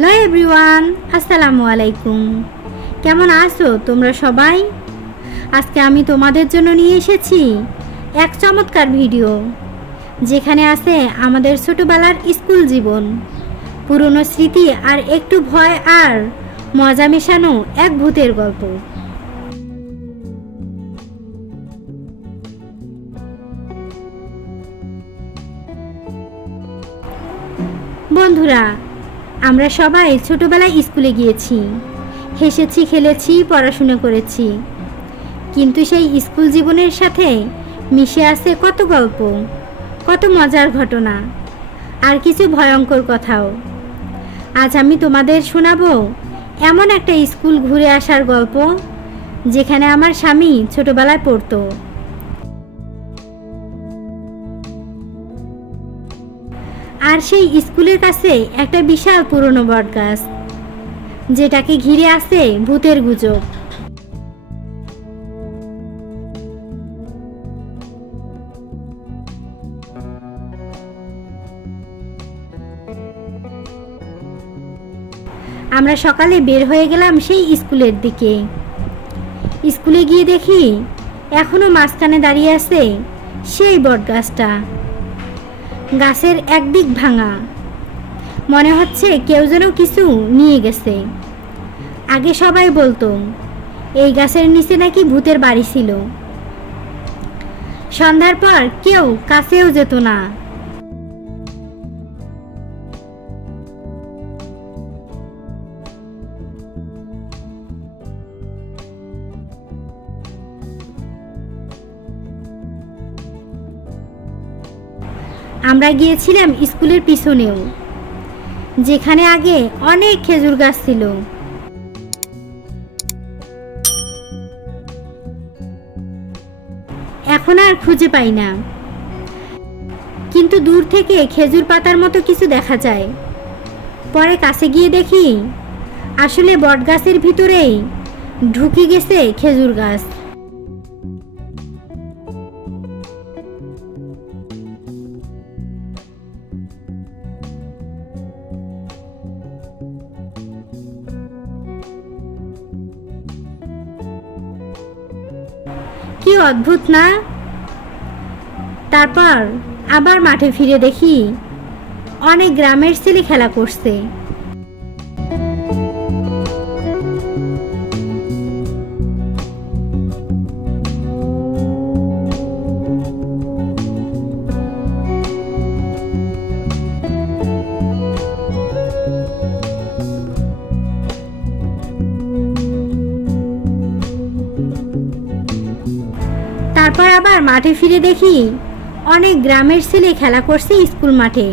Hello everyone, আসসালামু আলাইকুম। কেমন আছো তোমরা সবাই? আজকে আমি তোমাদের জন্য নিয়ে এসেছি এক চমৎকার ভিডিও, যেখানে আছে আমাদের ছোটবেলার স্কুল জীবন, পুরনো স্মৃতি আর একটু ভয় আর মজা মেশানো এক ভূতের গল্প। বন্ধুরা, আমরা সবাই ছোটবেলায় স্কুলে গিয়েছি, হেসেছি, খেলেছি, পড়াশোনা করেছি, কিন্তু সেই স্কুল জীবনের সাথে মিশে আছে কত গল্প, কত মজার ঘটনা আর কিছু ভয়ঙ্কর কথাও। আজ আমি তোমাদের শোনাবো এমন একটা স্কুল ঘুরে আসার গল্প, যেখানে আমার স্বামী ছোটবেলায় পড়তো। আর সেই স্কুলের কাছে একটা বিশাল পুরনো বটগাছ, যেটাকে ঘিরে আছে ভূতের গুজব। আমরা সকালে বের হয়ে গেলাম সেই স্কুলের দিকে। স্কুলে গিয়ে দেখি এখনো মাঝখানে দাঁড়িয়ে আছে সেই বটগাছটা। গাছের একদিক ভাঙা, মনে হচ্ছে কেউ যেন কিছু নিয়ে গেছে। আগে সবাই বলতো এই গাছের নিচে নাকি ভূতের বাড়ি ছিল। সন্ধ্যার পর কেউ কাছেও যেত না। আমরা গিয়েছিলাম স্কুলের পিছনেও, যেখানে আগে অনেক খেজুর গাছ ছিল। এখন আর খুঁজে পাই না, কিন্তু দূর থেকে খেজুর পাতার মতো কিছু দেখা যায়। পরে কাছে গিয়ে দেখি আসলে বটগাছের ভিতরেই ঢুকে গেছে খেজুর গাছ। কি অদ্ভুত না? তারপর আবার মাঠে ফিরে দেখি অনেক গ্রামের ছেলে খেলা করছে। তারপর আবার মাঠে ফিরে দেখি অনেক গ্রামের ছেলে খেলা করছে স্কুল মাঠে।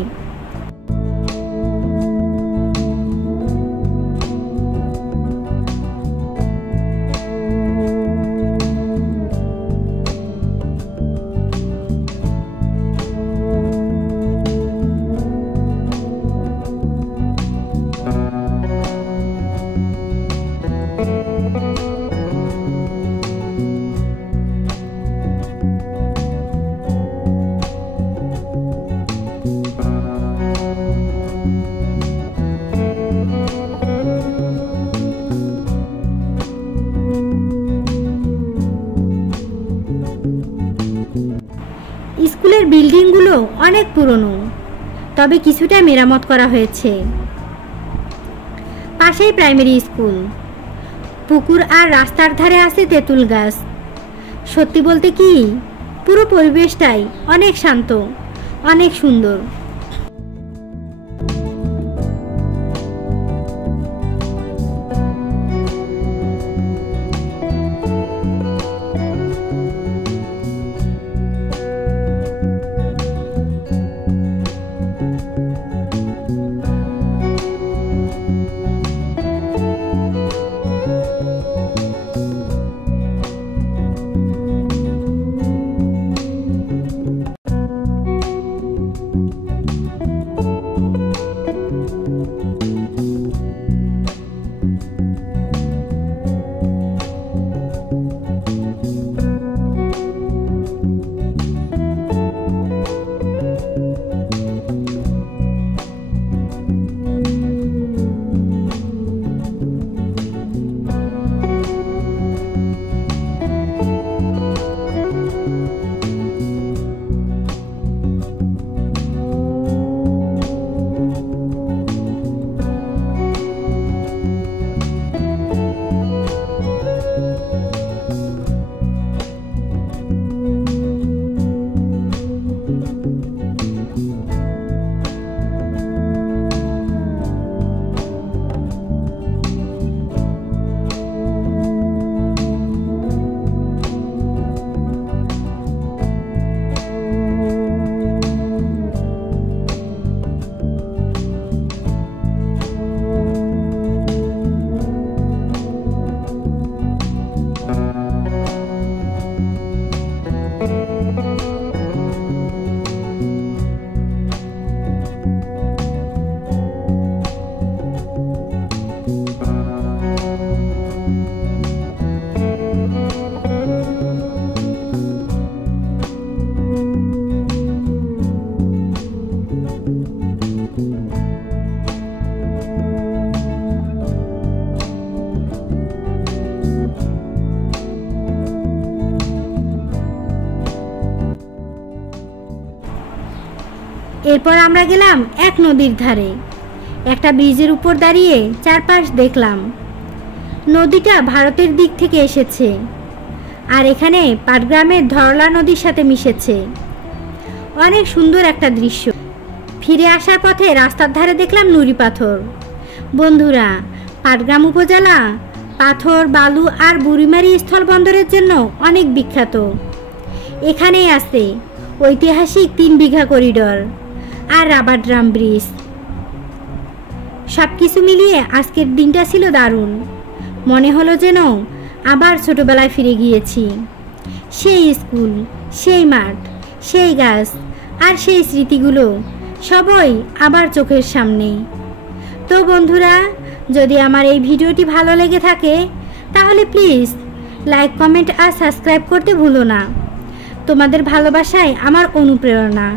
স্কুলের বিল্ডিংগুলো অনেক পুরনো, তবে কিছুটা মেরামত করা হয়েছে। পাশেই প্রাইমারি স্কুল, পুকুর আর রাস্তার ধারে আছে তেঁতুল গাছ। সত্যি বলতে কি, পুরো পরিবেশটাই অনেক শান্ত, অনেক সুন্দর। এরপর আমরা গেলাম এক নদীর ধারে। একটা ব্রিজের উপর দাঁড়িয়ে চারপাশ দেখলাম। নদীটা ভারতের দিক থেকে এসেছে, আর এখানে পাটগ্রামের ধরলা নদীর সাথে মিশেছে। অনেক সুন্দর একটা দৃশ্য। ফিরে আসার পথে রাস্তার ধারে দেখলাম নুড়ি পাথর। বন্ধুরা, পাটগ্রাম উপজেলা পাথর, বালু আর বুড়িমারি স্থলবন্দরের জন্য অনেক বিখ্যাত। এখানেই আছে ঐতিহাসিক 3 বিঘা করিডর আর রাবার ড্রাম ব্রিজ। সব কিছু মিলিয়ে আজকের দিনটা ছিল দারুণ। মনে হলো যেন আবার ছোটবেলায় ফিরে গিয়েছি। সেই স্কুল, সেই মাঠ, সেই গাছ আর সেই স্মৃতিগুলো সবই আবার চোখের সামনে। তো বন্ধুরা, যদি আমার এই ভিডিওটি ভালো লেগে থাকে তাহলে প্লিজ লাইক, কমেন্ট আর সাবস্ক্রাইব করতে ভুলো না। তোমাদের ভালোবাসাই আমার অনুপ্রেরণা।